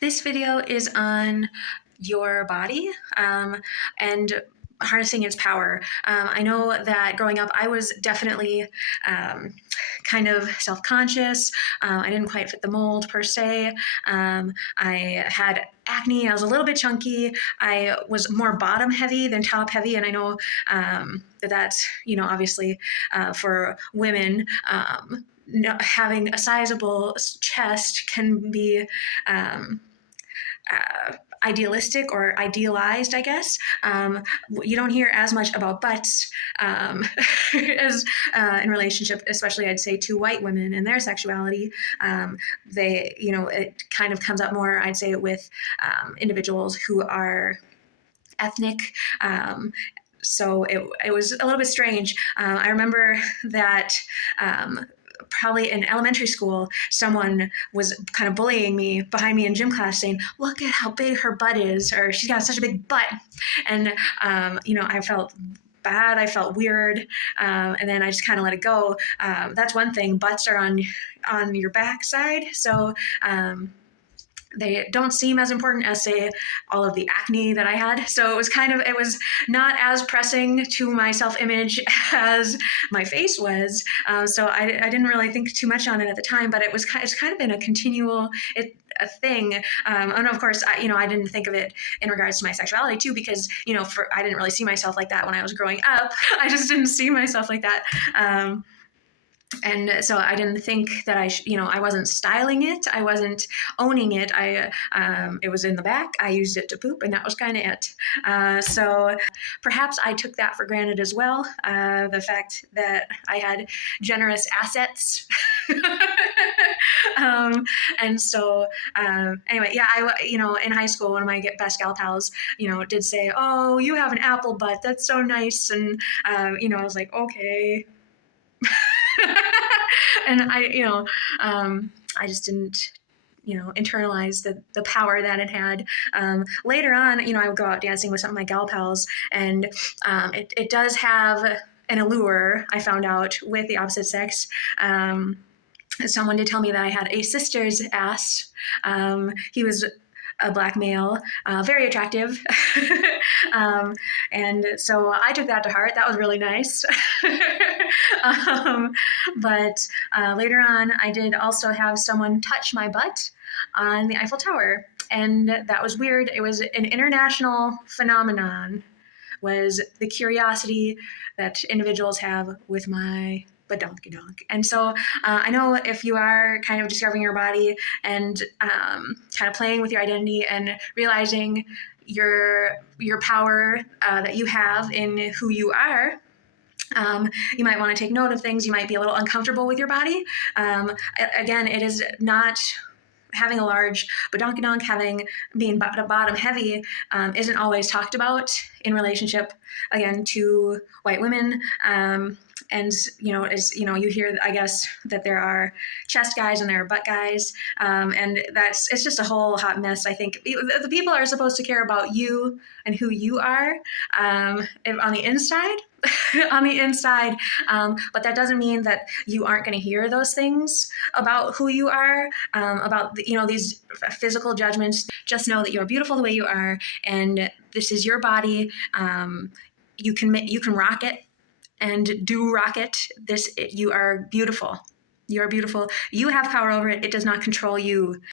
This video is on your body and harnessing its power. I know that growing up, I was definitely kind of self-conscious. I didn't quite fit the mold per se. I had acne. I was a little bit chunky. I was more bottom heavy than top heavy, and I know that's obviously for women. Having a sizable chest can be idealistic or idealized, I guess. You don't hear as much about butts as in relationship, especially I'd say to white women and their sexuality. It kind of comes up more, I'd say, with individuals who are ethnic. So it was a little bit strange. I remember that probably in elementary school, someone was kind of bullying me behind me in gym class saying, look at how big her butt is, or she's got such a big butt. And, I felt bad. I felt weird. And then I just kind of let it go. That's one thing. Butts are on your backside. So, they don't seem as important as, say, all of the acne that I had. So it was not as pressing to my self-image as my face was. So I didn't really think too much on it at the time, but it's kind of been a continual a thing. And of course, I didn't think of it in regards to my sexuality too, because, I didn't really see myself like that when I was growing up. I just didn't see myself like that. And so I didn't think that I wasn't styling it. I wasn't owning it. It was in the back. I used it to poop, and that was kind of it. So perhaps I took that for granted as well. The fact that I had generous assets. And so, anyway, yeah, in high school, one of my best gal pals, did say, "Oh, you have an apple butt. That's so nice." And, I was like, okay. And I just didn't, internalize the power that it had. Later on, I would go out dancing with some of my gal pals, and it does have an allure, I found out, with the opposite sex. Someone did tell me that I had a sister's ass. He was a black male, very attractive. And so I took that to heart. That was really nice. But later on, I did also have someone touch my butt on the Eiffel Tower. And that was weird. It was an international phenomenon, was the curiosity that individuals have with my badonkadonk. And so I know if you are kind of discovering your body and kind of playing with your identity and realizing your power that you have in who you are, you might want to take note of things. You might be a little uncomfortable with your body. Again, it is not having a large badonkadonk, being bottom heavy, isn't always talked about in relationship, again, to white women. And, you hear, I guess, that there are chest guys and there are butt guys. And it's just a whole hot mess. I think the people are supposed to care about you and who you are on the inside. On the inside, but that doesn't mean that you aren't going to hear those things about who you are, about these physical judgments. Just know that you're beautiful the way you are, and this is your body. You can rock it, and do rock it. You are beautiful. You are beautiful. You have power over it. It does not control you.